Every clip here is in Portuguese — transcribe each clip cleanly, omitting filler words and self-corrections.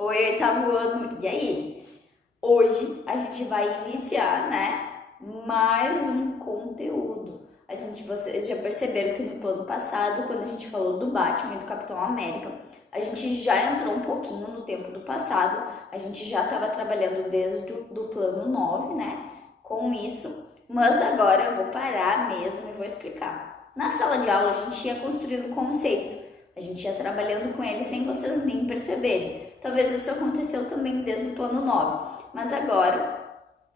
Oi, oitavo ano, e aí? Hoje a gente vai iniciar, né, mais um conteúdo. Vocês já perceberam que no plano passado, quando a gente falou do Batman e do Capitão América, a gente já entrou um pouquinho no tempo do passado, a gente já estava trabalhando desde do plano 9, né, com isso, mas agora eu vou parar mesmo e vou explicar. Na sala de aula a gente ia construindo o conceito, a gente ia trabalhando com ele sem vocês nem perceberem. Talvez isso aconteceu também desde o plano 9, mas agora,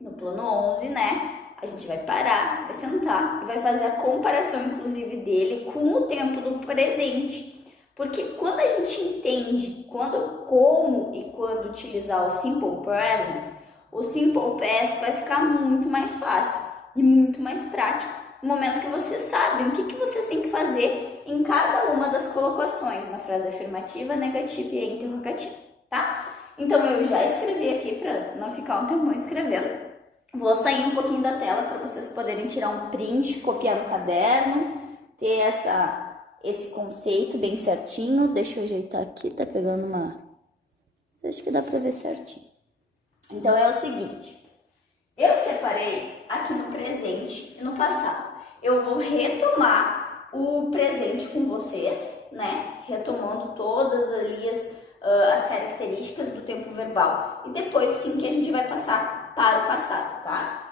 no plano 11, né, a gente vai parar, vai sentar e vai fazer a comparação, inclusive, dele com o tempo do presente. Porque quando a gente entende como e quando utilizar o Simple Present, o Simple Past vai ficar muito mais fácil e muito mais prático no momento que vocês sabem o que vocês têm que fazer em cada uma das colocações, na frase afirmativa, negativa e interrogativa, tá? Então eu já escrevi aqui para não ficar um tempão escrevendo. Vou sair um pouquinho da tela para vocês poderem tirar um print, copiar no caderno, ter esse conceito bem certinho. Deixa eu ajeitar aqui, tá pegando uma... Acho que dá para ver certinho. Então é o seguinte, eu separei aqui no presente e no passado. Eu vou retomar o presente com vocês, né? Retomando todas ali as características do tempo verbal. E depois sim que a gente vai passar para o passado, tá?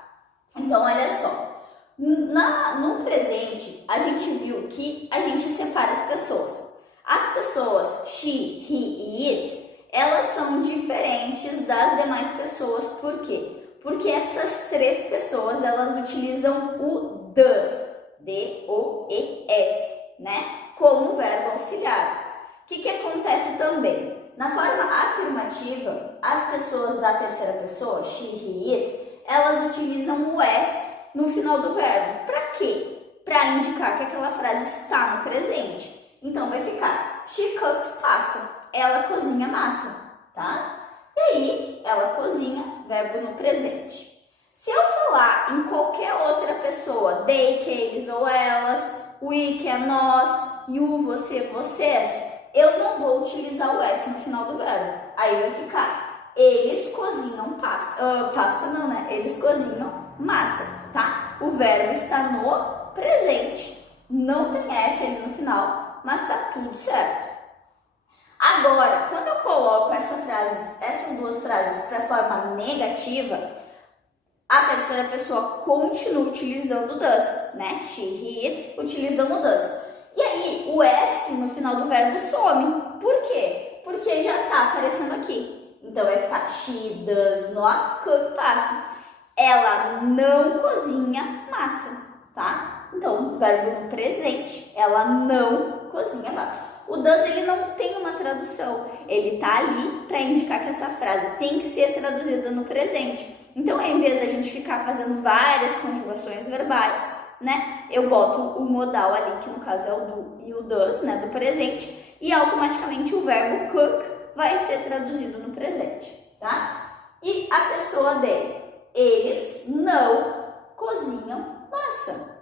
Então, olha só. No presente, a gente viu que a gente separa as pessoas. As pessoas she, he e it, elas são diferentes das demais pessoas. Por quê? Porque essas três pessoas, elas utilizam o does, D-O-E-S, né? Como verbo auxiliar. O que acontece também? Na forma afirmativa, as pessoas da terceira pessoa, she, he, it, elas utilizam o S no final do verbo. Para quê? Para indicar que aquela frase está no presente. Então vai ficar she cooks pasta. Ela cozinha massa, tá? E aí, ela cozinha, verbo no presente. Se eu falar em qualquer outra pessoa, they, que eles ou elas, we, que é nós, you, você, vocês, eu não vou utilizar o S no final do verbo. Aí vai ficar, eles cozinham pasta. Pasta não, né? Eles cozinham massa, tá? O verbo está no presente. Não tem S ali no final, mas tá tudo certo. Agora, quando eu coloco essas duas frases para a forma negativa, a terceira pessoa continua utilizando o does, né? She, he, it, utilizando o does. E aí, o S no final do verbo some. Por quê? Porque já está aparecendo aqui. Então, vai ficar she does not cook pasta. Ela não cozinha massa, tá? Então, verbo no presente. Ela não cozinha massa. O does, ele não tem uma tradução, ele tá ali para indicar que essa frase tem que ser traduzida no presente. Então, ao invés da gente ficar fazendo várias conjugações verbais, né, eu boto o modal ali, que no caso é o do e o does, né, do presente, e automaticamente o verbo cook vai ser traduzido no presente, tá? E a pessoa de eles não cozinham massa.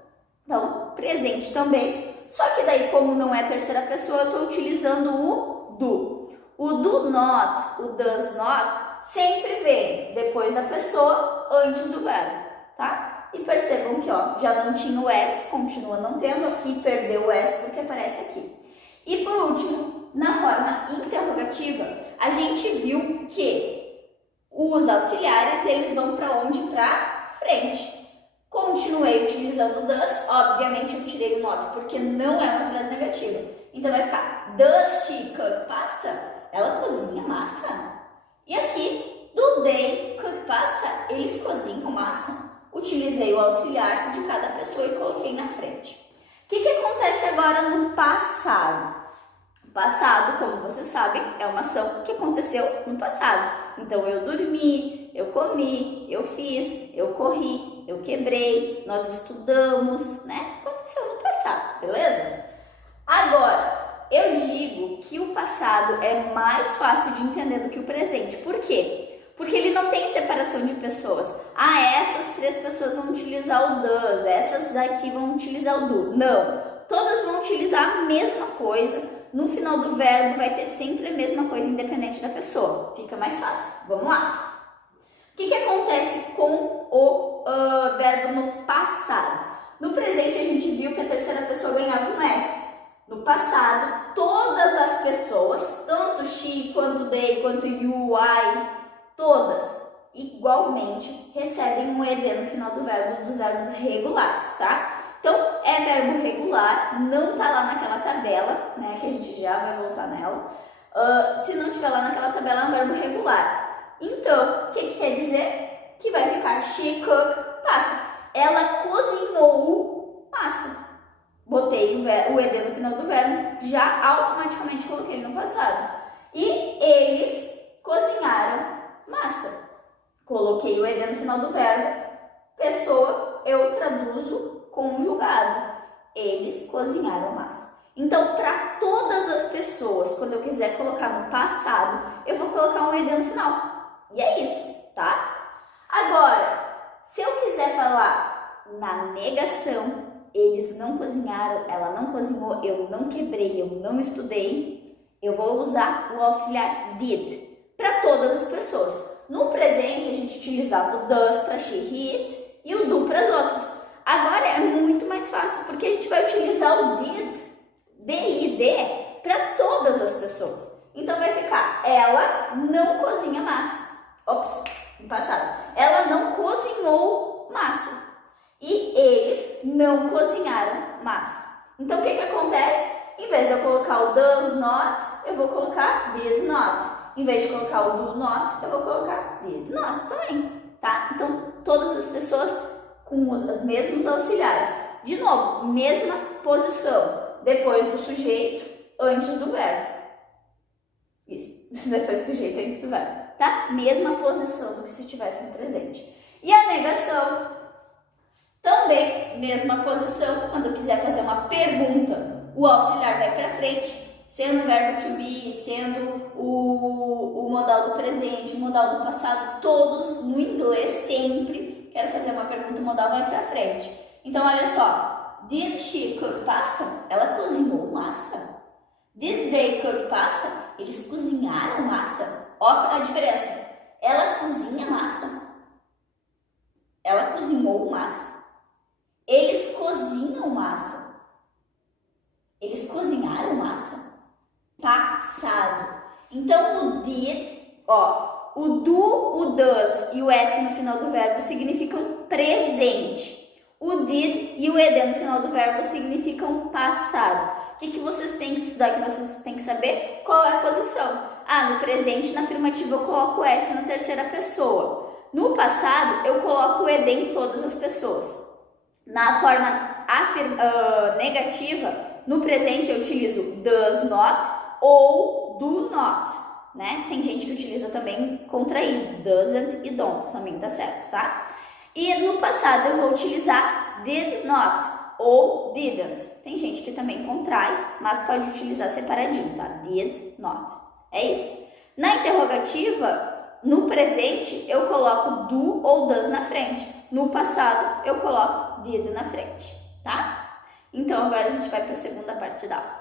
Então, presente também. Só que daí, como não é terceira pessoa, eu estou utilizando o do. O do not, o does not, sempre vem depois da pessoa, antes do verbo, tá? E percebam que, ó, já não tinha o S, continua não tendo, aqui perdeu o S porque aparece aqui. E por último, na forma interrogativa, a gente viu que os auxiliares, eles vão para onde? Para frente. Continuei utilizando does, obviamente eu tirei o not porque não é uma frase negativa. Então vai ficar, does she cook pasta? Ela cozinha massa. E aqui, do they cook pasta? Eles cozinham massa. Utilizei o auxiliar de cada pessoa e coloquei na frente. O que acontece agora no passado? O passado, como vocês sabem, é uma ação que aconteceu no passado. Então, eu dormi, eu comi, eu fiz, eu corri, eu quebrei, nós estudamos, né? Aconteceu no passado, beleza? Agora, eu digo que o passado é mais fácil de entender do que o presente. Por quê? Porque ele não tem separação de pessoas. Ah, essas três pessoas vão utilizar o does, essas daqui vão utilizar o do. Não, todas vão utilizar a mesma coisa, no final do verbo vai ter sempre a mesma coisa, independente da pessoa. Fica mais fácil. Vamos lá. O que acontece com o verbo no passado? No presente, a gente viu que a terceira pessoa ganhava um S. No passado, todas as pessoas, tanto she, quanto they, quanto you, I, todas, igualmente, recebem um ED no final do verbo, dos verbos regulares, tá? Então, é verbo regular, não tá lá naquela tabela, né, que a gente já vai voltar nela. Se não tiver lá naquela tabela, é um verbo regular. Então, o que quer dizer? Que vai ficar she cooked pasta. Ela cozinhou massa. Botei o ED no final do verbo, já automaticamente coloquei no passado. E eles cozinharam massa. Coloquei o ED no final do verbo, pessoa, eu traduzo conjugado. Eles cozinharam massa. Então, para todas as pessoas, quando eu quiser colocar no passado, eu vou colocar um ED no final. E é isso, tá? Agora, se eu quiser falar na negação, eles não cozinharam, ela não cozinhou, eu não quebrei, eu não estudei, eu vou usar o auxiliar did para todas as pessoas. No presente, a gente utilizava o does para she, he, it e o do para as outras. Agora é muito mais fácil, porque a gente vai utilizar o did, D-I-D, para todas as pessoas. Então vai ficar, ela não cozinha massa. Ops, no passado. Ela não cozinhou massa. E eles não cozinharam massa. Então, o que acontece? Em vez de eu colocar o does not, eu vou colocar did not. Em vez de colocar o do not, eu vou colocar did not também, tá? Então, todas as pessoas com os mesmos auxiliares. De novo, mesma posição. Depois do sujeito, antes do verbo. Isso, depois do sujeito, antes do verbo, tá? Mesma posição do que se estivesse no presente. E a negação, também mesma posição. Quando eu quiser fazer uma pergunta, o auxiliar vai para frente, sendo o verbo to be, sendo o modal do presente, o modal do passado, todos no inglês sempre. Quero fazer uma pergunta, o modal vai para frente. Então, olha só. Did she cook pasta? Ela cozinhou massa. Did they cook pasta? Eles cozinharam massa. Ó a diferença. Ela cozinha massa. Ela cozinhou massa. Eles cozinham massa. Eles cozinharam massa. Passado. Então, o did, ó, o do, o does e o s no final do verbo significam presente. O did e o ed no final do verbo significam passado. O que vocês têm que estudar, que vocês têm que saber? Qual é a posição? Ah, no presente, na afirmativa, eu coloco o s na terceira pessoa. No passado, eu coloco o ed em todas as pessoas. Na forma negativa, no presente, eu utilizo does not ou do not, né? Tem gente que utiliza também contraído, doesn't e don't, também tá certo, tá? E no passado eu vou utilizar did not ou didn't. Tem gente que também contrai, mas pode utilizar separadinho, tá? Did not. É isso. Na interrogativa, no presente, eu coloco do ou does na frente. No passado, eu coloco did na frente, tá? Então, agora a gente vai para a segunda parte da aula.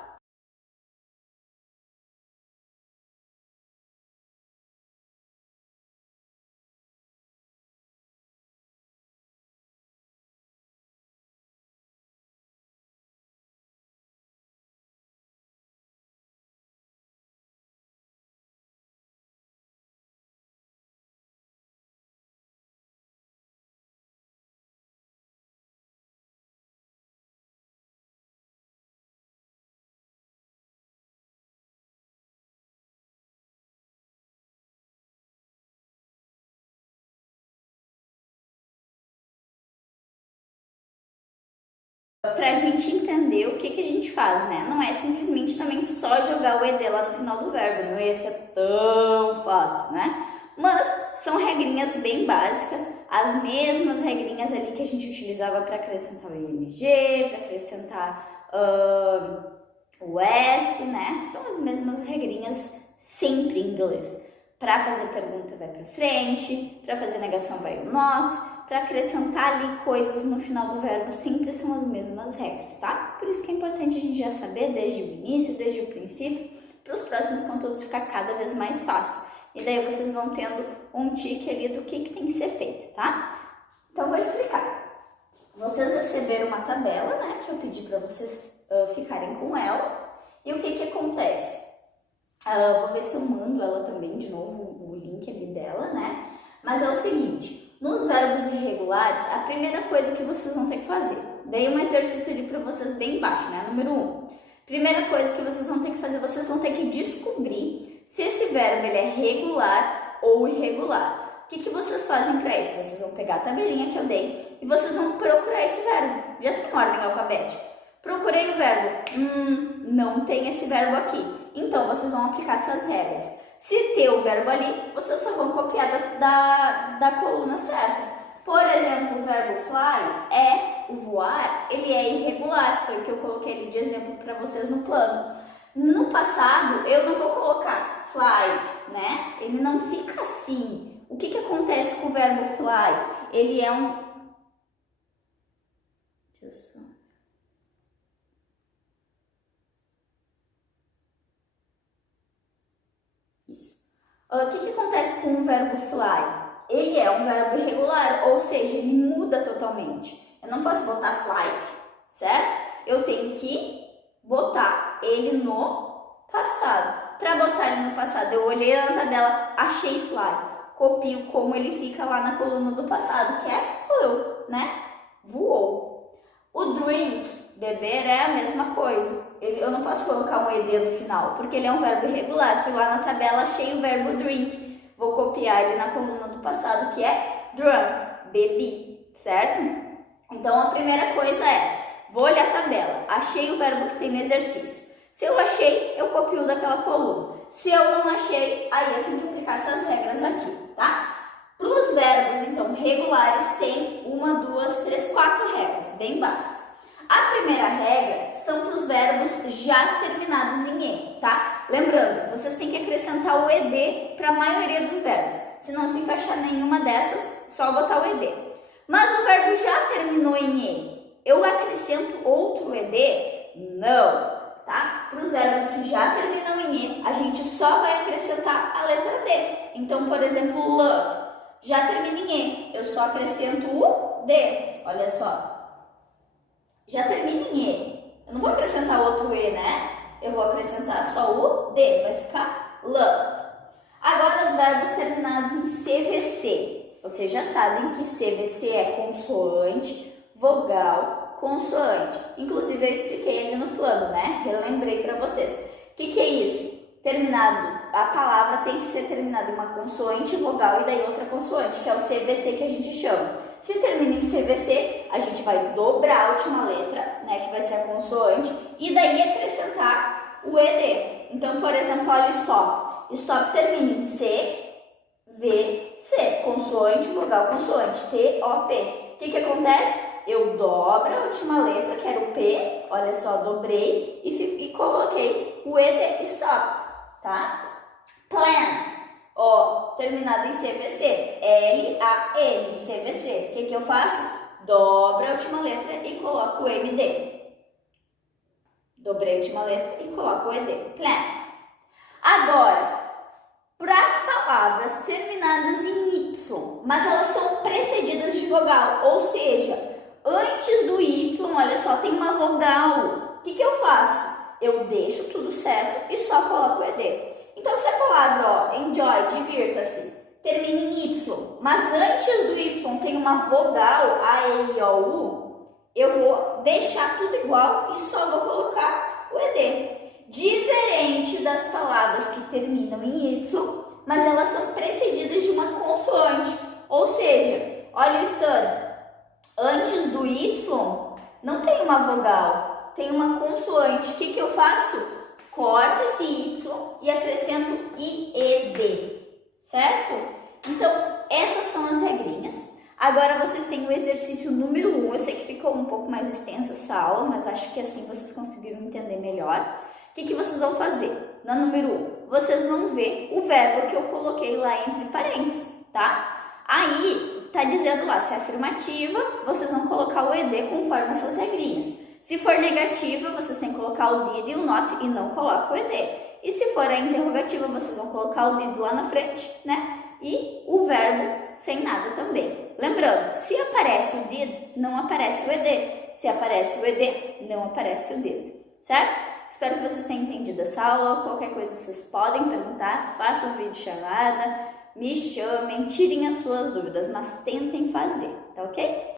Para a gente entender o que a gente faz, né? Não é simplesmente também só jogar o ed lá no final do verbo, não ia ser tão fácil, né? Mas são regrinhas bem básicas, as mesmas regrinhas ali que a gente utilizava para acrescentar o ing, para acrescentar o s, né? São as mesmas regrinhas sempre em inglês. Para fazer pergunta vai para frente, para fazer negação vai o not, para acrescentar ali coisas no final do verbo sempre são as mesmas regras, tá? Por isso que é importante a gente já saber desde o início, desde o princípio, para os próximos conteúdos ficar cada vez mais fácil. E daí vocês vão tendo um tique ali do que tem que ser feito, tá? Então vou explicar. Vocês receberam uma tabela, né, que eu pedi para vocês ficarem com ela. E o que acontece? Vou ver se eu mando ela também, de novo, o link ali dela, né? Mas é o seguinte, nos verbos irregulares, a primeira coisa que vocês vão ter que fazer, dei um exercício ali para vocês bem embaixo, né? Número 1. Primeira coisa que vocês vão ter que fazer, vocês vão ter que descobrir se esse verbo ele é regular ou irregular. O que vocês fazem para isso? Vocês vão pegar a tabelinha que eu dei e vocês vão procurar esse verbo. Já tem ordem alfabética. Procurei o verbo, não tem esse verbo aqui. Então, vocês vão aplicar essas regras. Se ter o verbo ali, vocês só vão copiar da coluna certa. Por exemplo, o verbo fly, o voar, ele é irregular. Foi o que eu coloquei ali de exemplo para vocês no plano. No passado, eu não vou colocar flight, né? Ele não fica assim. O que acontece com o verbo fly? Ele é um... Deixa eu só... Isso. O que acontece com o verbo fly? Ele é um verbo irregular, ou seja, ele muda totalmente. Eu não posso botar flight, certo? Eu tenho que botar ele no passado. Para botar ele no passado, eu olhei na tabela, achei fly. Copio como ele fica lá na coluna do passado, que é flew, né? Voou. O drink, beber, é a mesma coisa. Eu não posso colocar um ed no final, porque ele é um verbo irregular. Fui lá na tabela, achei o verbo drink. Vou copiar ele na coluna do passado, que é drunk, bebi, certo? Então, a primeira coisa vou olhar a tabela, achei o verbo que tem no exercício. Se eu achei, eu copio daquela coluna. Se eu não achei, aí eu tenho que aplicar essas regras aqui, tá? Para os verbos, então, regulares, tem 1, 2, 3, 4 regras, bem básicas. A primeira regra são para os verbos já terminados em E, tá? Lembrando, vocês têm que acrescentar o ED para a maioria dos verbos. Se não se encaixar nenhuma dessas, só botar o ED. Mas o verbo já terminou em E, eu acrescento outro ED? Não, tá? Para os verbos que já terminam em E, a gente só vai acrescentar a letra D. Então, por exemplo, love já termina em E, eu só acrescento o D. Olha só. Já termina em E. Eu não vou acrescentar outro E, né? Eu vou acrescentar só o D, vai ficar loved. Agora, os verbos terminados em CVC. Vocês já sabem que CVC é consoante, vogal, consoante. Inclusive, eu expliquei ali no plano, né? Relembrei para vocês. O que é isso? Terminado, a palavra tem que ser terminada em uma consoante, vogal e daí outra consoante, que é o CVC que a gente chama. Se termina em CVC, a gente vai dobrar a última letra, né, que vai ser a consoante, e daí acrescentar o ED. Então, por exemplo, olha o stop. Stop termina em C, V, C. Consoante, vogal, consoante. T, O, P. O que acontece? Eu dobro a última letra, que era o P, olha só, dobrei e coloquei o ED, stop, tá? Plan. Terminado em CVC, L-A-N, CVC. O que eu faço? Dobro a última letra e coloco o MD. Dobrei a última letra e coloco o ED. Plant. Agora, para as palavras terminadas em Y, mas elas são precedidas de vogal, ou seja, antes do Y, olha só, tem uma vogal. O que eu faço? Eu deixo tudo certo e só coloco o ED. Então, se a palavra, enjoy, divirta-se, termina em Y, mas antes do Y tem uma vogal, A, E, I, O, U, eu vou deixar tudo igual e só vou colocar o ED. Diferente das palavras que terminam em Y, mas elas são precedidas de uma consoante. Ou seja, olha o stud, antes do Y não tem uma vogal, tem uma consoante. O que eu faço? Corto esse Y e acrescento IED, certo? Então, essas são as regrinhas. Agora vocês têm o exercício número 1. Eu sei que ficou um pouco mais extensa essa aula, mas acho que assim vocês conseguiram entender melhor. O que vocês vão fazer? Na número 1, vocês vão ver o verbo que eu coloquei lá entre parênteses, tá? Aí, tá dizendo lá, se é afirmativa, vocês vão colocar o ed conforme essas regrinhas. Se for negativa, vocês têm que colocar o did e o not e não coloca o ed. E se for a interrogativa, vocês vão colocar o did lá na frente, né? E o verbo sem nada também. Lembrando, se aparece o did, não aparece o ed. Se aparece o ed, não aparece o did, certo? Espero que vocês tenham entendido essa aula. Qualquer coisa vocês podem perguntar, façam vídeo chamada, me chamem, tirem as suas dúvidas, mas tentem fazer, tá ok?